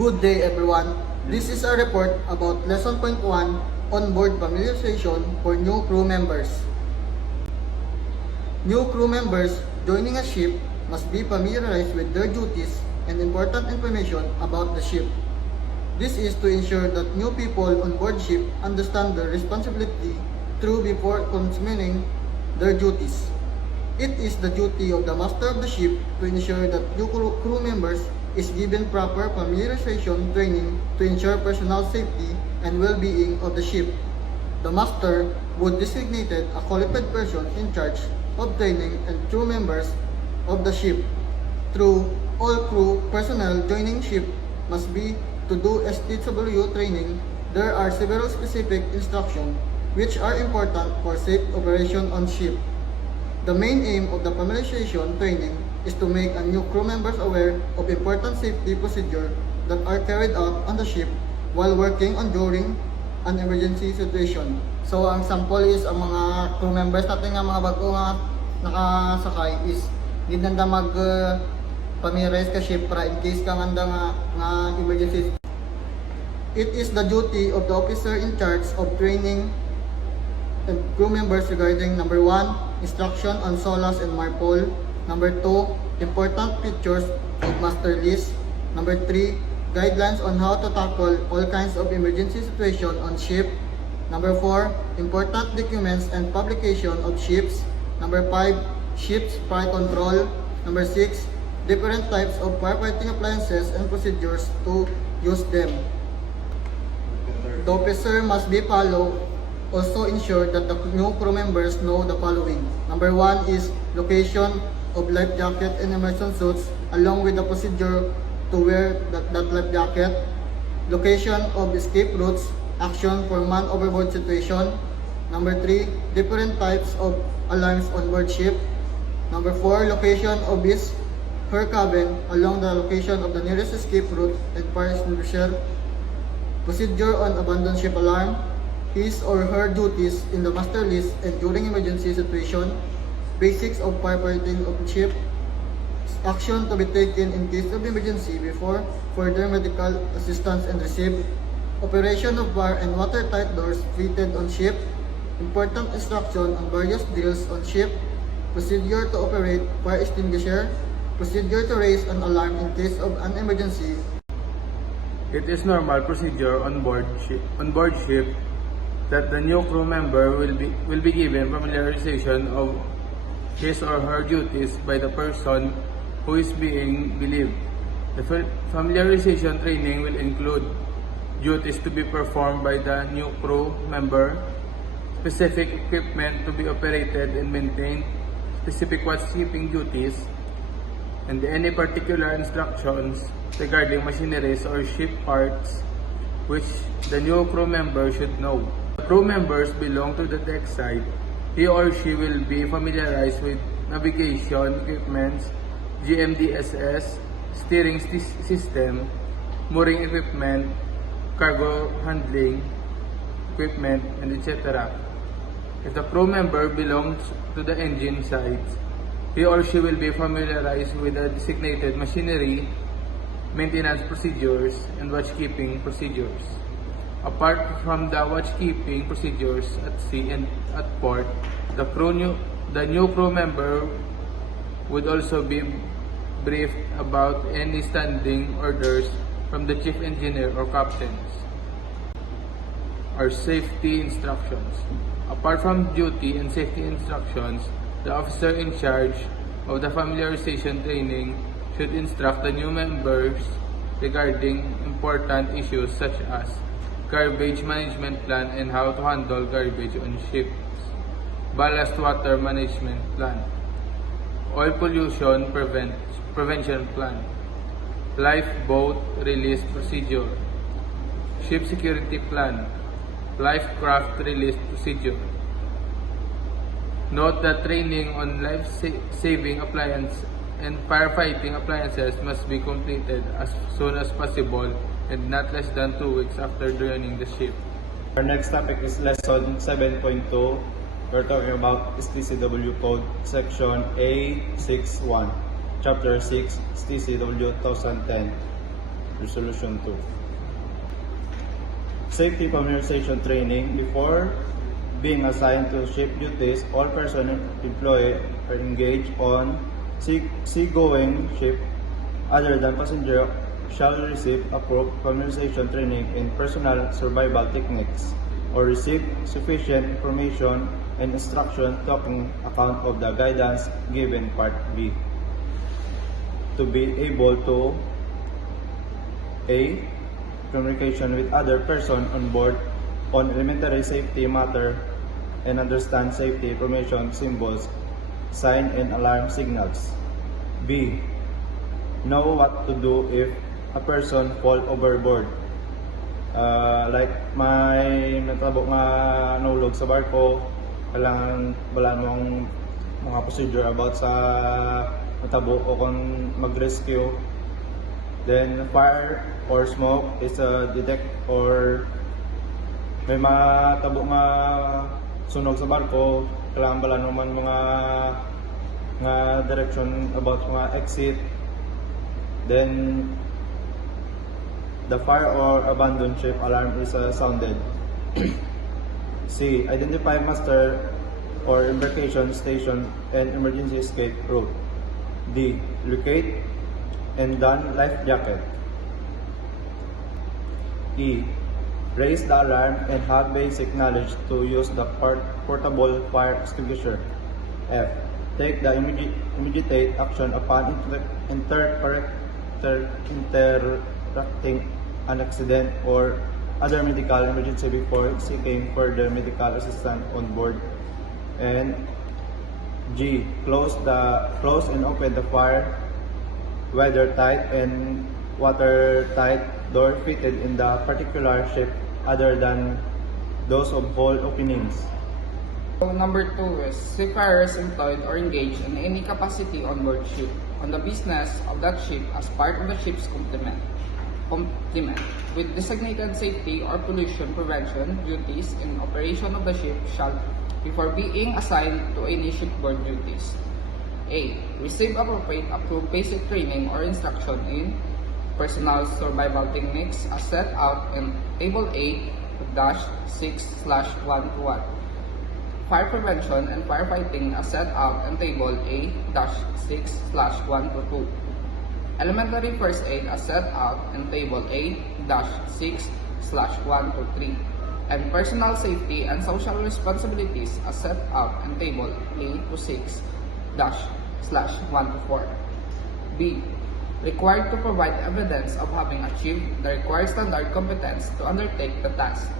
Good day everyone. This is a report about lesson point 1 onboard familiarization for new crew members. New crew members joining a ship must be familiarized with their duties and important information about the ship. This is to ensure that new people on board ship understand their responsibility through before consuming their duties. It is the duty of the master of the ship to ensure that new crew members is given proper familiarization training to ensure personal safety and well-being of the ship. The master would designate a qualified person in charge of training and crew members of the ship. Through all crew personnel joining ship must be to do STW training. There are several specific instructions which are important for safe operation on ship. The main aim of the familiarization training is to make a new crew members aware of important safety procedures that are carried out on the ship while working on during an emergency situation. So ang sample is ang mga crew members natin nga mga bago nga nakasakay is ginanda mag familiarize ka ship para in case ka nga emergency. It is the duty of the officer in charge of training and crew members regarding number 1, instruction on SOLAS and MARPOL. Number 2, important features of master list. Number 3, guidelines on how to tackle all kinds of emergency situation on ship. Number 4, important documents and publication of ships. Number 5, ships fire control. Number 6, different types of firefighting appliances and procedures to use them. The officer must be followed. Also ensure that the new crew members know the following. Number 1 is location of life jacket and immersion suits along with the procedure to wear that life jacket. Location of escape routes, action for man overboard situation. Number 3, different types of alarms on board ship. Number 4, location of her cabin along the location of the nearest escape route and fire extinguisher. Procedure on abandoned ship alarm. His or her duties in the master list and during emergency situation. Basics of firefighting of ship. Action to be taken in case of emergency before further medical assistance and received. Operation of bar and watertight doors fitted on ship. Important instruction on various drills on ship. Procedure to operate fire extinguisher. Procedure to raise an alarm in case of an emergency. It is normal procedure on board ship that the new crew member will be given familiarization of his or her duties by the person who is being relieved. The familiarization training will include duties to be performed by the new crew member, specific equipment to be operated and maintained, specific watchkeeping duties, and any particular instructions regarding machineries or ship parts which the new crew member should know. The crew members belong to the deck side. He or she will be familiarized with navigation equipments, GMDSS, steering system, mooring equipment, cargo handling equipment, and etc. If the crew member belongs to the engine side, he or she will be familiarized with the designated machinery, maintenance procedures, and watchkeeping procedures. Apart from the watchkeeping procedures at sea and at port, the new crew member would also be briefed about any standing orders from the chief engineer or captains. Or safety instructions. Apart from duty and safety instructions, the officer in charge of the familiarization training should instruct the new members regarding important issues such as garbage management plan and how to handle garbage on ships, ballast water management plan, oil pollution prevention plan, lifeboat release procedure, ship security plan, lifecraft release procedure. Note that training on life-saving appliance and firefighting appliances must be completed as soon as possible and not less than 2 weeks after joining the ship. Our next topic is lesson 7.2. We're talking about STCW code section A61, chapter 6, STCW 2010. Resolution 2. Safety familiarization training. Before being assigned to ship duties, all personnel employed or engaged on seagoing ship other than passenger shall receive approved familiarization training in personal survival techniques or receive sufficient information and instruction taking account of the guidance given Part B to be able to A. Communication with other person on board on elementary safety matter and understand safety information symbols, sign and alarm signals. B. Know what to do if a person fall overboard. Like may natabo nga nahulog sa barko, kailangan wala mong mga procedure about sa natabo o kung mag-rescue. Then fire or smoke is a detect or may matabo nga sunog sa barko, kailangan bala naman mga direction about mga exit. Then the fire or abandoned ship alarm is sounded. C. Identify master or embarkation station and emergency escape route. D. Locate and don life jacket. E. Raise the alarm and have basic knowledge to use the portable fire extinguisher. F. Take the immediate action upon interacting an accident or other medical emergency before seeking further medical assistance on board. And G. Close and open the fire weather tight and watertight door fitted in the particular ship other than those of all openings. So number 2 is seafarers employed or engaged in any capacity on board ship on the business of that ship as part of the ship's complement with designated safety or pollution prevention duties in operation of the ship shall before being assigned to any shipboard duties. A. Receive appropriate approved basic training or instruction in personal survival techniques as set out in Table A-6/121. Fire prevention and firefighting as set out in Table A-6/122. Elementary first aid as set out in Table A-6/123. And personal safety and social responsibilities as set out in Table A-6/124. B. Required to provide evidence of having achieved the required standard competence to undertake the task,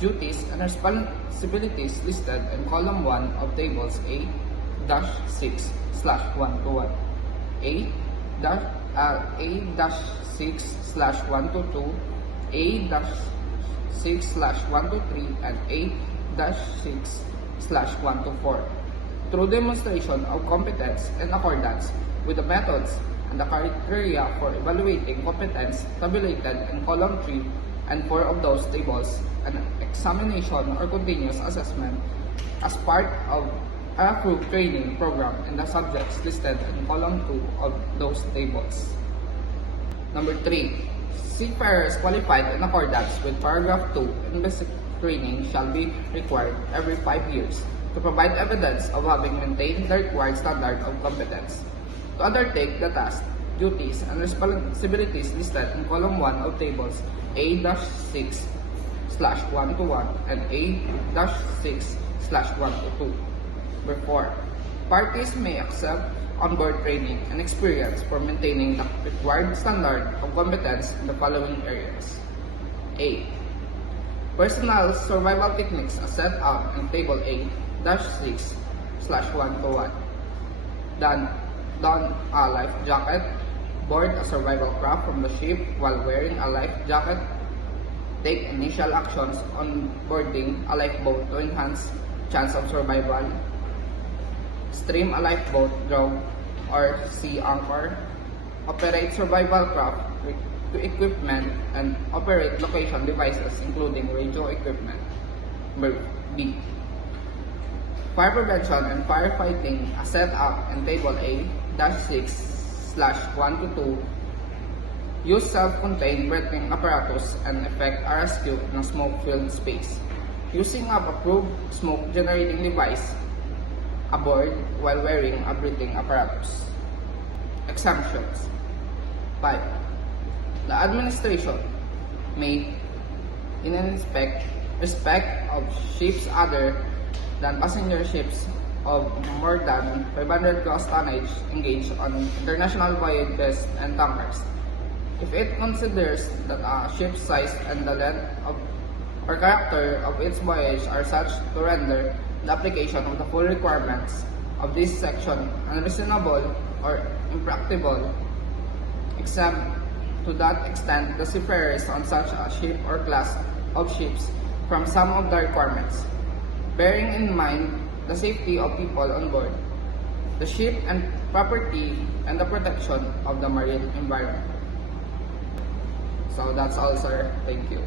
duties, and responsibilities listed in column 1 of tables A-6/121, A-6/122, A-6/123, and A-6/124 through demonstration of competence in accordance with the methods and the criteria for evaluating competence tabulated in column 3 and 4 of those tables, an examination or continuous assessment as part of an approved training program in the subjects listed in column 2 of those tables. Number 3. Seafarers qualified in accordance with paragraph 2 in basic training shall be required every 5 years to provide evidence of having maintained the required standard of competence to undertake the tasks, duties, and responsibilities listed in column 1 of tables A-6/121 and A-6/122. Number 4. Parties may accept onboard training and experience for maintaining the required standard of competence in the following areas. A. Personal survival techniques as set out in Table A-6/121. Don a life jacket, board a survival craft from the ship while wearing a life jacket, take initial actions on boarding a lifeboat to enhance chance of survival, stream a lifeboat, draw or sea anchor, operate survival craft to equipment, and operate location devices including radio equipment. B. Fire prevention and firefighting as set out in Table A-6/122 use self-contained breathing apparatus and effect RSQ ng smoke-filled space, using an approved smoke-generating device aboard while wearing a breathing apparatus. Exemptions. 5. The administration may, in respect of ships other than passenger ships of more than 500 gross tonnage engaged on international voyages and tankers, if it considers that a ship's size and the length of or character of its voyage are such to render the application of the full requirements of this section unreasonable or impracticable, except to that extent the seafarers on such a ship or class of ships from some of the requirements, bearing in mind the safety of people on board, the ship and property, and the protection of the marine environment. So that's all, sir. Thank you.